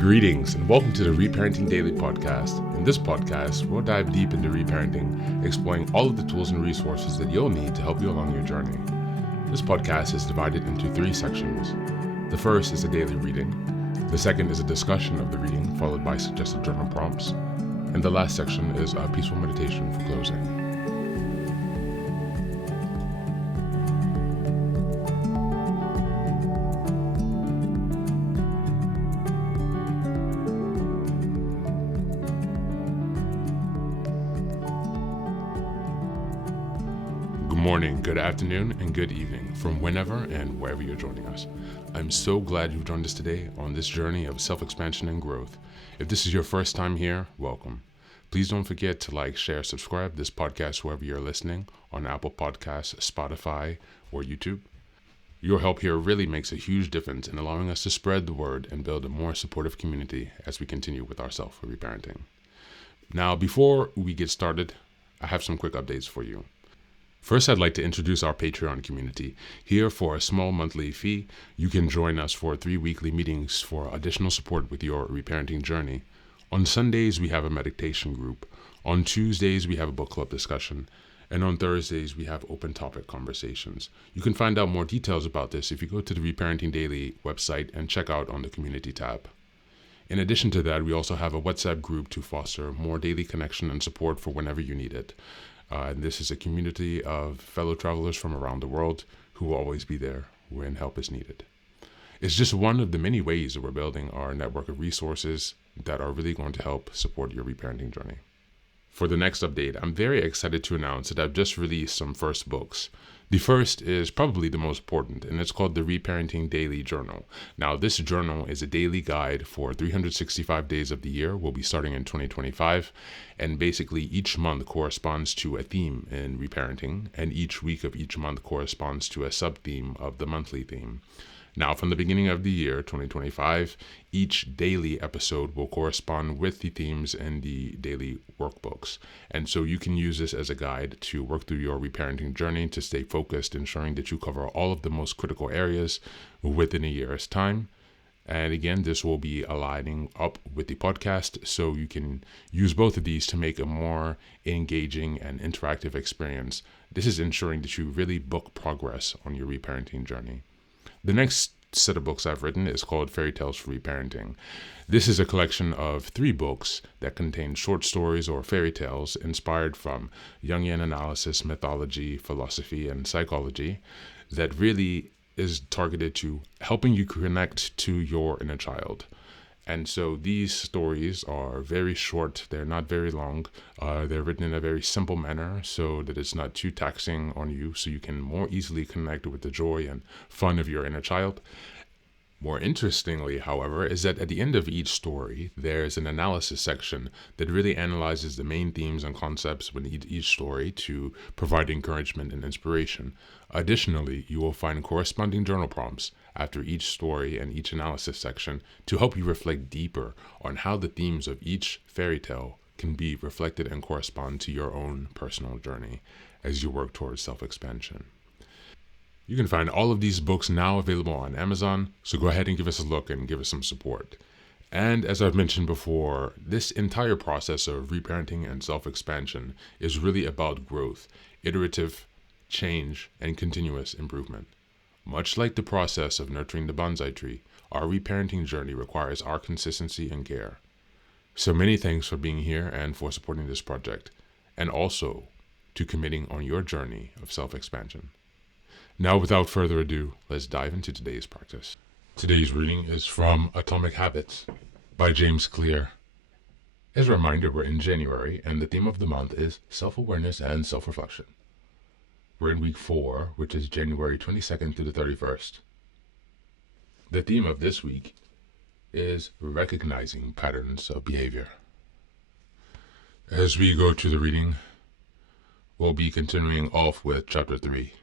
Greetings and welcome to the Reparenting Daily podcast. In this podcast, we'll dive deep into reparenting, exploring all of the tools and resources that you'll need to help you along your journey. This podcast is divided into 3 sections. The first is a daily reading. The second is a discussion of the reading, followed by suggested journal prompts. And the last section is a peaceful meditation for closing. Good morning, good afternoon, and good evening from whenever and wherever you're joining us. I'm so glad you've joined us today on this journey of self-expansion and growth. If this is your first time here, welcome. Please don't forget to like, share, subscribe this podcast wherever you're listening, on Apple Podcasts, Spotify, or YouTube. Your help here really makes a huge difference in allowing us to spread the word and build a more supportive community as we continue with our self-reparenting. Now, before we get started, I have some quick updates for you. First, I'd like to introduce our Patreon community. Here, for a small monthly fee, you can join us for 3 weekly meetings for additional support with your reparenting journey. On Sundays, we have a meditation group. On Tuesdays, we have a book club discussion. And on Thursdays, we have open topic conversations. You can find out more details about this if you go to the Reparenting Daily website and check out on the community tab. In addition to that, we also have a WhatsApp group to foster more daily connection and support for whenever you need it. And this is a community of fellow travelers from around the world who will always be there when help is needed. It's just one of the many ways that we're building our network of resources that are really going to help support your reparenting journey. For the next update, I'm very excited to announce that I've just released some first books. The first is probably the most important, and it's called the Reparenting Daily Journal. Now, this journal is a daily guide for 365 days of the year. We'll be starting in 2025, and basically each month corresponds to a theme in reparenting, and each week of each month corresponds to a sub-theme of the monthly theme. Now, from the beginning of the year, 2025, each daily episode will correspond with the themes in the daily workbooks. And so you can use this as a guide to work through your reparenting journey to stay focused, ensuring that you cover all of the most critical areas within a year's time. And again, this will be aligning up with the podcast, so you can use both of these to make a more engaging and interactive experience. This is ensuring that you really book progress on your reparenting journey. The next set of books I've written is called Fairy Tales for Reparenting. This is a collection of 3 books that contain short stories or fairy tales inspired from Jungian analysis, mythology, philosophy, and psychology that really is targeted to helping you connect to your inner child. And so these stories are very short. They're not very long. They're written in a very simple manner so that it's not too taxing on you, so you can more easily connect with the joy and fun of your inner child. More interestingly, however, is that at the end of each story, there's an analysis section that really analyzes the main themes and concepts within each story to provide encouragement and inspiration. Additionally, you will find corresponding journal prompts after each story and each analysis section to help you reflect deeper on how the themes of each fairy tale can be reflected and correspond to your own personal journey as you work towards self-expansion. You can find all of these books now available on Amazon, so go ahead and give us a look and give us some support. And as I've mentioned before, this entire process of reparenting and self-expansion is really about growth, iterative change, and continuous improvement. Much like the process of nurturing the bonsai tree, our reparenting journey requires our consistency and care. So many thanks for being here and for supporting this project, and also to committing on your journey of self-expansion. Now, without further ado, let's dive into today's practice. Today's reading is from Atomic Habits by James Clear. As a reminder, we're in January, and the theme of the month is self-awareness and self-reflection. We're in week 4, which is January 22nd to the 31st. The theme of this week is recognizing patterns of behavior. As we go to the reading, we'll be continuing off with chapter 3.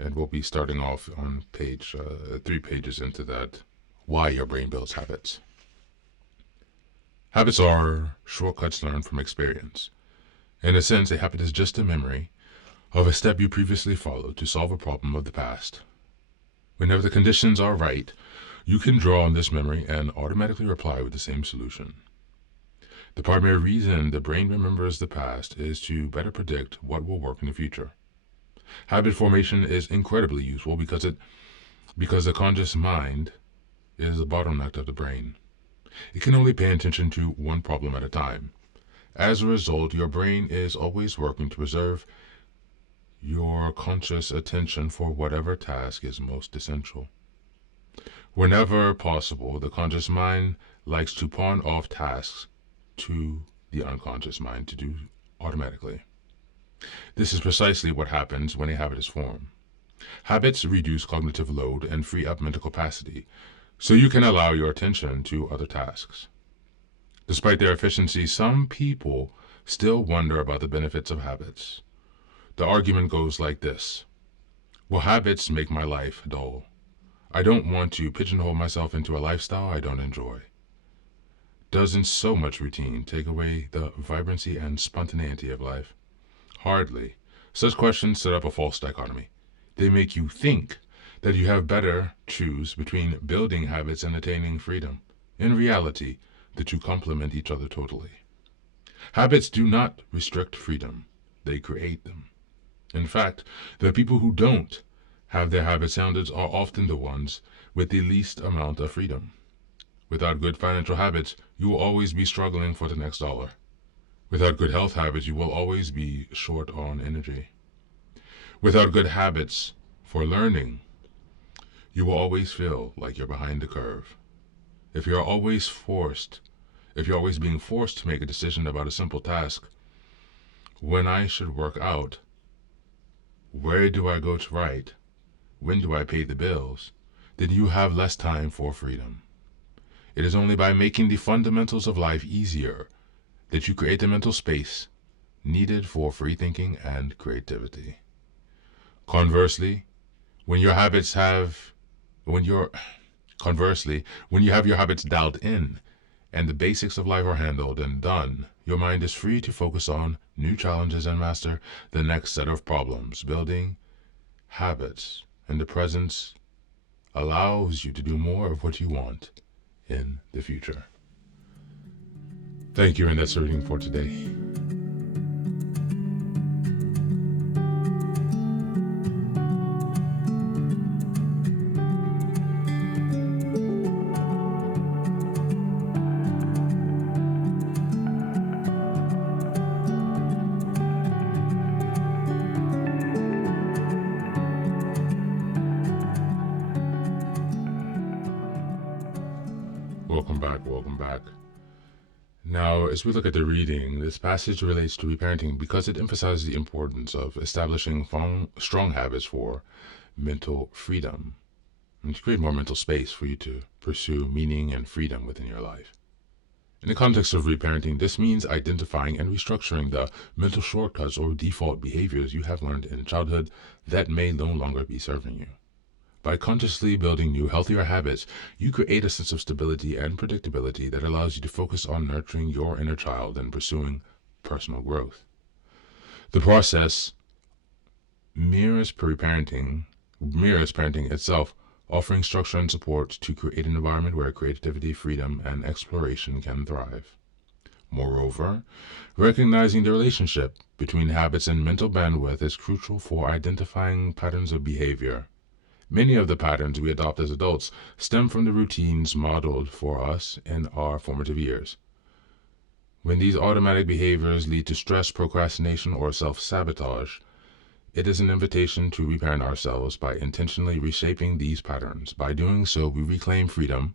And we'll be starting off on page 3 pages into that, Why Your Brain Builds Habits. Habits are shortcuts learned from experience. In a sense, a habit is just a memory of a step you previously followed to solve a problem of the past. Whenever the conditions are right, You can draw on this memory and automatically reply with the same solution. The primary reason the brain remembers the past is to better predict what will work in the future. Habit formation is incredibly useful because the conscious mind is the bottleneck of the brain. It can only pay attention to one problem at a time. As a result, your brain is always working to preserve your conscious attention for whatever task is most essential. Whenever possible, the conscious mind likes to pawn off tasks to the unconscious mind to do automatically. This is precisely what happens when a habit is formed. Habits reduce cognitive load and free up mental capacity, so you can allow your attention to other tasks. Despite their efficiency, some people still wonder about the benefits of habits. The argument goes like this: will habits make my life dull? I don't want to pigeonhole myself into a lifestyle I don't enjoy. Doesn't so much routine take away the vibrancy and spontaneity of life? Hardly. Such questions set up a false dichotomy. They make you think that you have better choose between building habits and attaining freedom. In reality, the two complement each other totally. Habits do not restrict freedom, they create them. In fact, the people who don't have their habit standards are often the ones with the least amount of freedom. Without good financial habits, you will always be struggling for the next dollar. Without good health habits, you will always be short on energy. Without good habits for learning, you will always feel like you're behind the curve. If you're always being forced to make a decision about a simple task, when I should work out, where do I go to write, when do I pay the bills, then you have less time for freedom. It is only by making the fundamentals of life easier that you create the mental space needed for free thinking and creativity. Conversely, when you have your habits dialed in and the basics of life are handled and done, your mind is free to focus on new challenges and master the next set of problems. Building habits in the present allows you to do more of what you want in the future. Thank you, and that's the reading for today. Welcome back. Now, as we look at the reading, this passage relates to reparenting because it emphasizes the importance of establishing strong habits for mental freedom and to create more mental space for you to pursue meaning and freedom within your life. In the context of reparenting, this means identifying and restructuring the mental shortcuts or default behaviors you have learned in childhood that may no longer be serving you. By consciously building new, healthier habits, you create a sense of stability and predictability that allows you to focus on nurturing your inner child and pursuing personal growth. The process mirrors parenting itself, offering structure and support to create an environment where creativity, freedom, and exploration can thrive. Moreover, recognizing the relationship between habits and mental bandwidth is crucial for identifying patterns of behavior. Many of the patterns we adopt as adults stem from the routines modeled for us in our formative years. When these automatic behaviors lead to stress, procrastination, or self-sabotage, it is an invitation to reparent ourselves by intentionally reshaping these patterns. By doing so, we reclaim freedom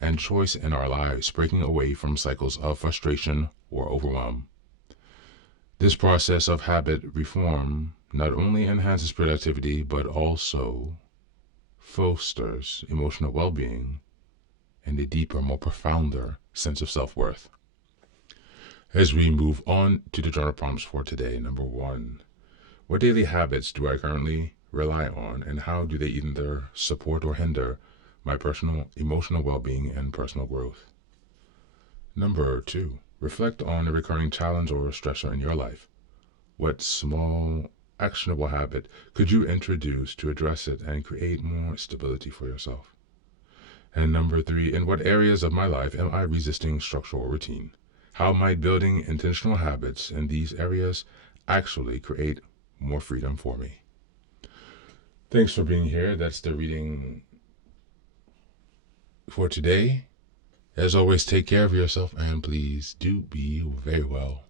and choice in our lives, breaking away from cycles of frustration or overwhelm. This process of habit reform not only enhances productivity, but also fosters emotional well-being and a deeper, more profounder sense of self-worth. As we move on to the journal prompts for today, number 1, what daily habits do I currently rely on, and how do they either support or hinder my personal emotional well-being and personal growth? Number 2, reflect on a recurring challenge or stressor in your life. What small, actionable habit could you introduce to address it and create more stability for yourself? And number 3, in what areas of my life am I resisting structural routine? How might building intentional habits in these areas actually create more freedom for me? Thanks for being here. That's the reading for today. As always, take care of yourself and please do be very well.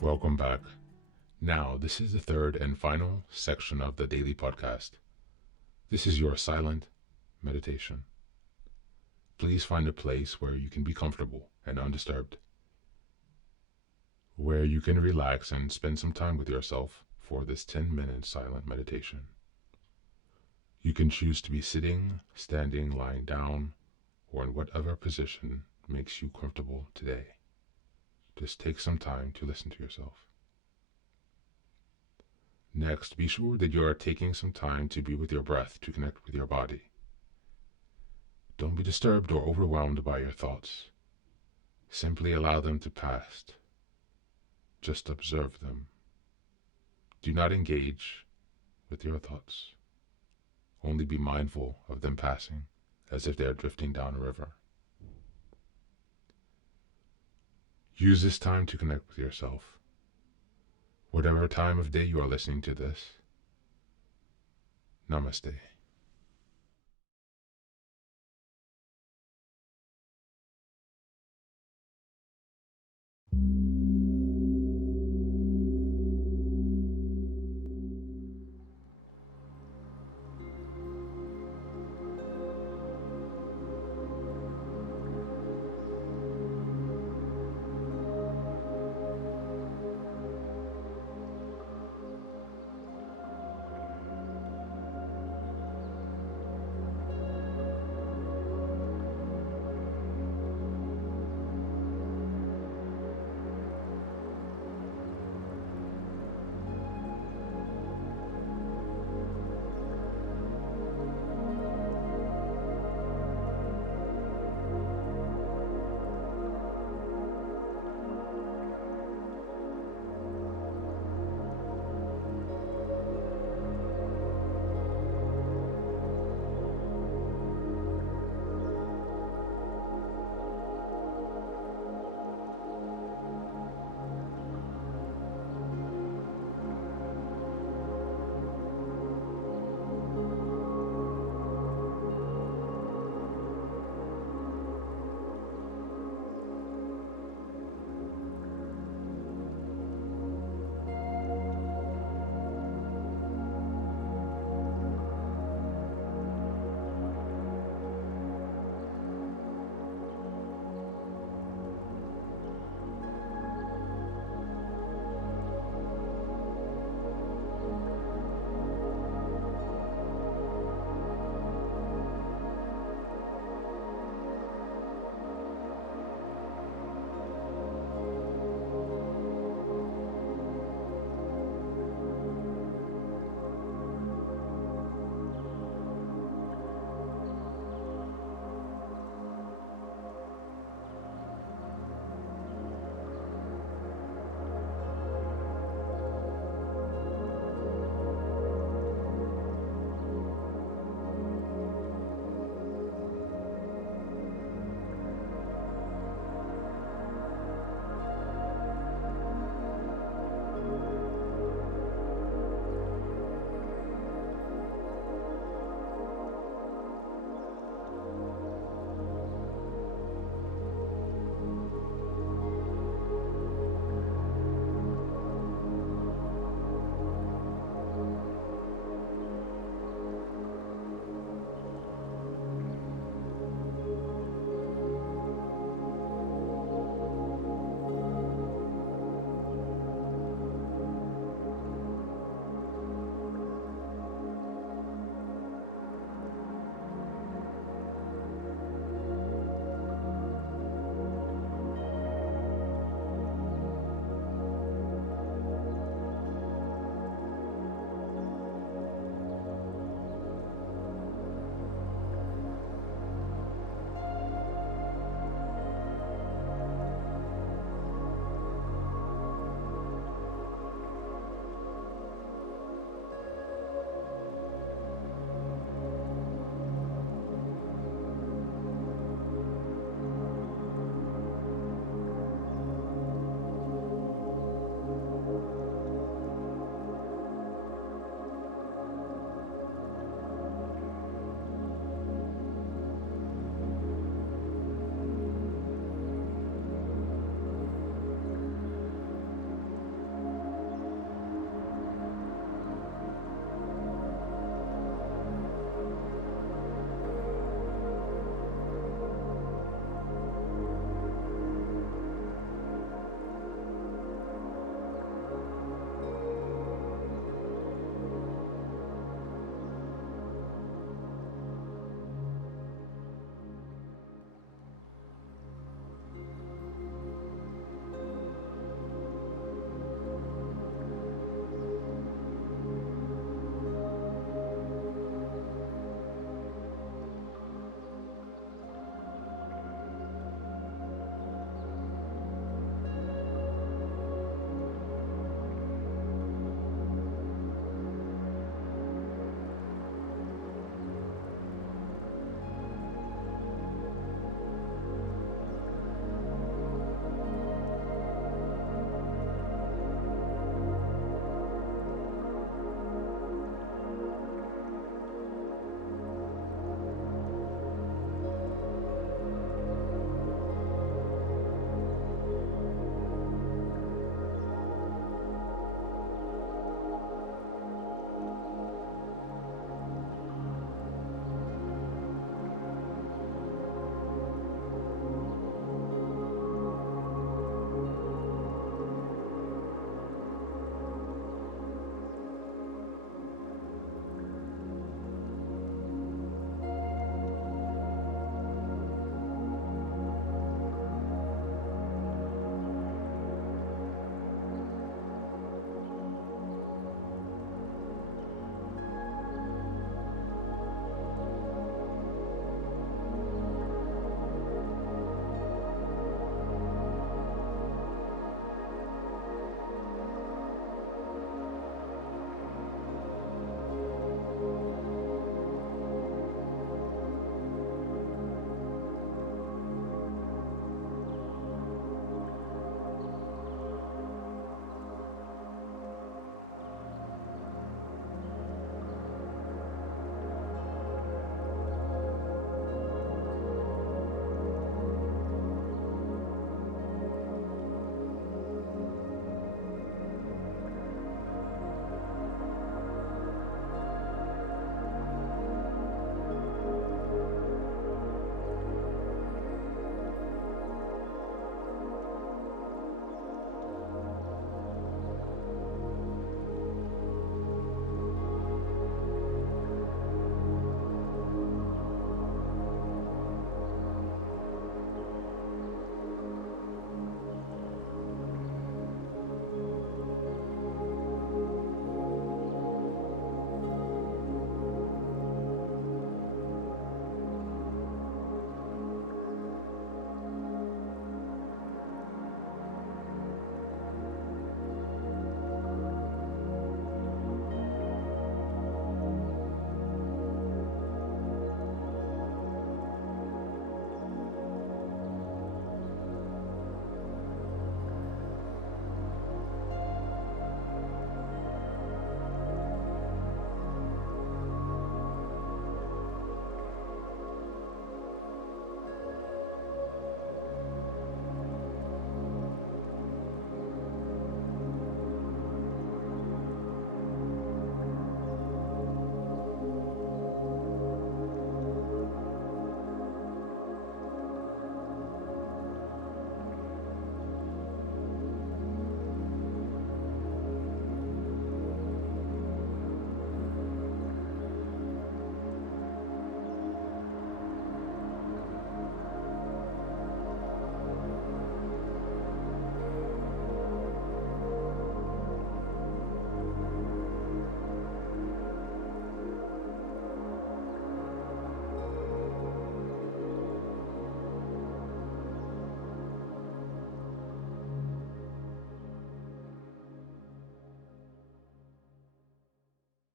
Welcome back. Now, this is the third and final section of the daily podcast. This is your silent meditation. Please find a place where you can be comfortable and undisturbed, where you can relax and spend some time with yourself for this 10-minute silent meditation. You can choose to be sitting, standing, lying down, or in whatever position makes you comfortable today. Just take some time to listen to yourself. Next, be sure that you are taking some time to be with your breath to connect with your body. Don't be disturbed or overwhelmed by your thoughts. Simply allow them to pass. Just observe them. Do not engage with your thoughts. Only be mindful of them passing as if they are drifting down a river. Use this time to connect with yourself. Whatever time of day you are listening to this, Namaste.